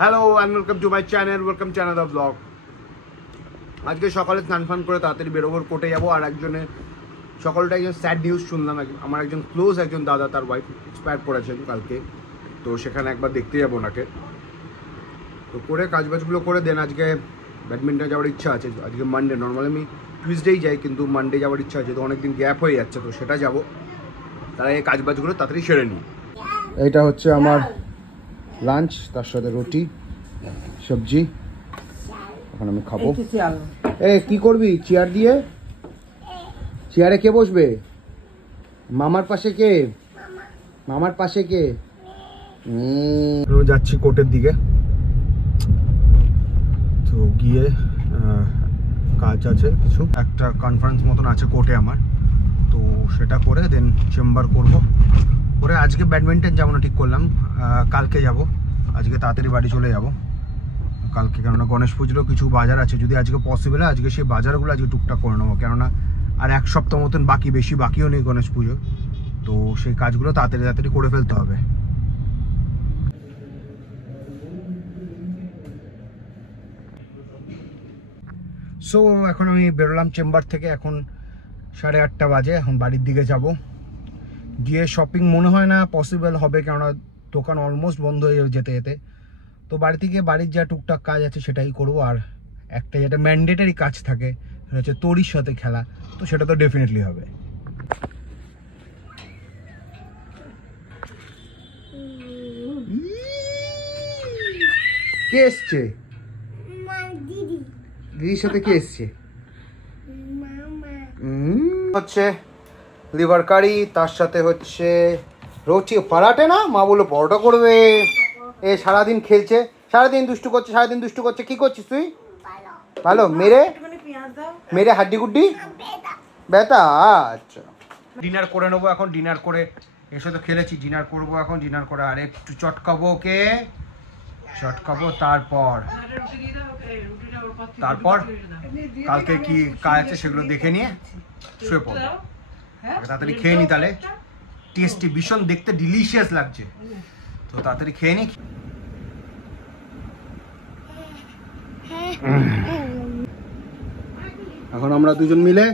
Hello and welcome to my channel, welcome to another blog. আজকে সকালে স্নান fun করে তাড়াতাড়ি বেরোবার কোর্টে যাবো। আর একজনের সকালটা একজন স্যাড নিউজ শুনলাম, আমার একজন ক্লোজ একজন দাদা, তার ওয়াইফ এক্সপায়ার করেছেন কালকে। তো সেখানে একবার দেখতে যাবো ওনাকে। তো করে কাজবাজগুলো করে দেন। আজকে ব্যাডমিন্টন যাওয়ার ইচ্ছা আছে। আজকে মানডে, নর্মালি আমি টিউসডেই যাই, কিন্তু মানডে যাওয়ার ইচ্ছা আছে। তো অনেকদিন গ্যাপ হয়ে যাচ্ছে, তো সেটা যাবো। তারা এই কাজবাজগুলো তাড়াতাড়ি সেরে নিই। এইটা হচ্ছে আমার লাঞ্চ, তার সাথে রুটি সবজি। এখন আমি খাবো। এ কি করবি চেয়ার দিয়ে? চেয়ারে কে বসবে? মামার পাশে কে? মামার পাশে কে? যাচ্ছি কোর্টের দিকে। তো গিয়ে কাজ আছে কিছু, একটা কনফারেন্স মতন আছে কোর্টে আমার। তো সেটা করে দেন চেম্বার করব। করে আজকে ব্যাডমিন্টন যাবো না ঠিক করলাম, কালকে যাব। আজকে তাড়াতাড়ি বাড়ি চলে যাব কালকে, কেননা গণেশ পুজোরও কিছু বাজার আছে। যদি আজকে পসিবল হয় আজকে সেই বাজারগুলো আজকে টুকটাক করে নেবো, কেননা আর এক সপ্তাহ মতন বাকি, বেশি বাকিও নেই গণেশ পুজো। তো সেই কাজগুলো তাড়াতাড়ি তাড়াতাড়ি করে ফেলতে হবে। সো এখন আমি বেরোলাম চেম্বার থেকে, এখন 8:30 বাজে। এখন বাড়ির দিকে যাব। গিয়ে শপিং মনে হয় না পসিবল হবে, কেননা দোকান অলমোস্ট বন্ধ হয়ে যেতে যেতে। তো বাড়িতে গিয়ে বাড়ির যা টুকটাক কাজ আছে সেটাই করবো। আর একটা যেটা ম্যান্ডেটারি কাজ থাকে সেটা হচ্ছে তোরির সাথে খেলা, তো সেটা তো ডেফিনেটলি হবে। কে এসছে? দিদির সাথে কে এসছে? হচ্ছে লিভার কারি, তার সাথে হচ্ছে রুটি পরাটে। না মা বললো পরোটা করবে। এ সারাদিন খেলছে, সারাদিন দুষ্টু করছে, সারাদিন দুষ্টু করছে। কি করছিস তুই? ভালো মেরে মেরে হাড্ডি গুড্ডি বেটা। আচ্ছা, ডিনার করে নেবো এখন। ডিনার করে এসে তো খেলেছি, ডিনার করবো এখন। ডিনার করে আর একটু চটকাবো, ওকে চটকাবো। তারপর কালকে কি কাজ আছে সেগুলো দেখে নিয়ে শুয়ে পড়বো। তাড়াতাড়ি খেয়ে নি, তাহলে টেস্টি ভীষণ দেখতে ডিলিশিয়াস লাগছে। তো তাড়াতাড়ি খেয়ে নি। এখন আমরা দুজন মিলে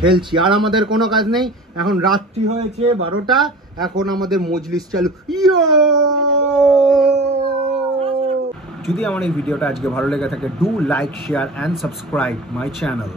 খেলছি, আর আমাদের কোনো কাজ নেই। এখন রাত্রি হয়েছে 12টা, এখন আমাদের মজলিস চালু। যদি আমার এই ভিডিওটা আজকে ভালো লেগে থাকে, do like, share and subscribe my channel.